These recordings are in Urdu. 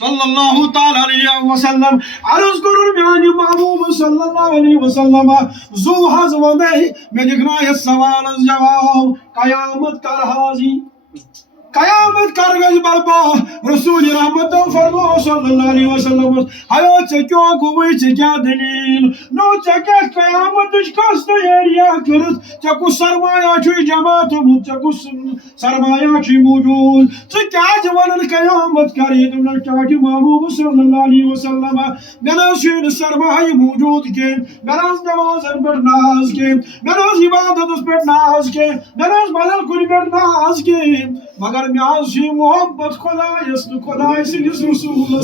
صلی اللہ تعالی علیہ وسلم عرض کرن میانی محبوب صلی اللہ علیہ وسلم زو حض ودے میں دکھنا یہ سوال جواب قیامت کر حاضی قیامت کر گئی برپا رسول رحمت فرمو صلی اللہ علیہ وسلم حیو چکیو گوئی چکیا دلیل نو چکیا قیامت کس تیاریا کرت چکو سرمایہ چھوئی جماعت چکو سرمایہ چھوئی موجود چکیا جوانن قیامت کری تم چاہتی محبوب صلی اللہ علیہ وسلم میرا شین سرمایہ موجود کے میرا نمازن پر ناز کے میرا عبادت پر ناز کے میرا بدل کن پر ناز کے مگر میں آجی محبت خدایست خدایست رسول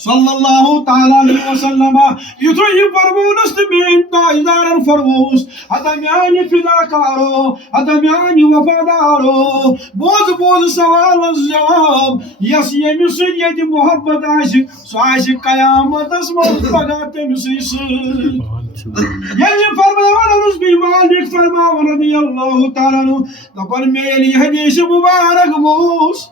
صلی اللہ تعالی علیہ وسلم یتو یہ فرمونست بین تاجدارن فرموس حتی میانی فداکارو حتی میانی وفادارو بوز سوال جواب یس یمی سید محبت عاشق سو عاشق قیامت اسمت پگاتے مسیسی یعنی فرماوانا نسبی مالک فرماوانا رضی اللہ تعالی عنہ دپر میلی حدیث مبارک بوس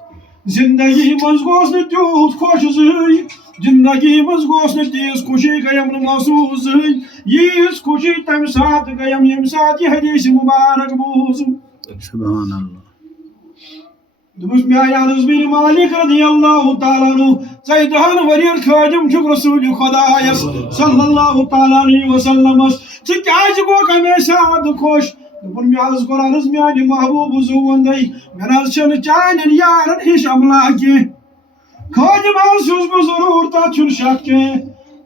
زندگی مزگوس نتیوت خوش زی زندگی مزگوس نتیس خوشی گیم محسوس زی یس خوشی تم ساتھ گیم یم ساتھ یہ حدیث مبارک بوس سبحان اللہ دبس میایا نسبی مالک رضی اللہ تعالی عنہ سیدہن ورین خادم چھک رسول خدایس صلی اللہ تعالی علیہ وسلم چکیاج گو کمی ساتھ خوش دپن میں عرض کر عرض میانی محبوب زون دی میں عرض چن چانن یارن ہش املاکی خادم آسوس بضرور تا چھن شک کے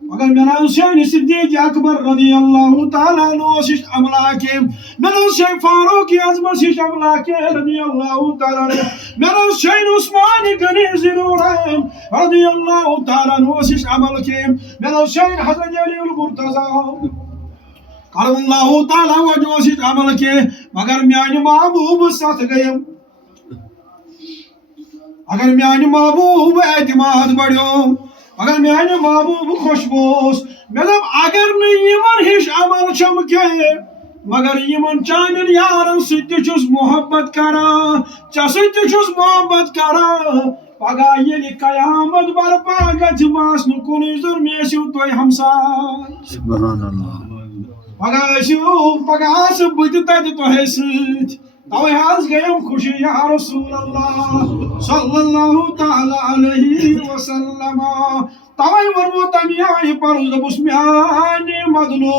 مگر میں عرض شین صدیق اکبر رضی اللہ تعالیٰ عنہ ہش املاکی میں عرض شین فاروق اعظم ہش املاکی رضی اللہ تعالیٰ عنہ میں عرض شین عثمان غنی ذوالنورین رضی اللہ تعالیٰ عنہ ہش املاکی میں عرض شین حضرت علی المرتضی کرم اللہ تعالیٰ وجہ سے عمل کے مگر میانی محبوب ساتھ گئیم اگر میانی محبوب اعتماد بڑھو اگر میانی محبوب خوشبوس مطلب اگر نہیں یمن ہش عمل چمکے مگر یمن چانن یارن ستی چھس محبت کرا ستی چھس محبت کرا پگہ یلی قیامت برپا گژھِ باسنہٕ کُنُے زوٚن مےٚ ٲسِو تُہۍ ہمساے سبحان اللہ پگہ آسہٕ بہٕ تہِ تتہِ تۄہے سۭتۍ توے حظ گٔیم خوشی یا رسول اللہ صلی اللہ تعالی علیہ وسلم توے ووٚنمو تمہِ آیہِ پرُس دوٚپُس میانہِ مدنو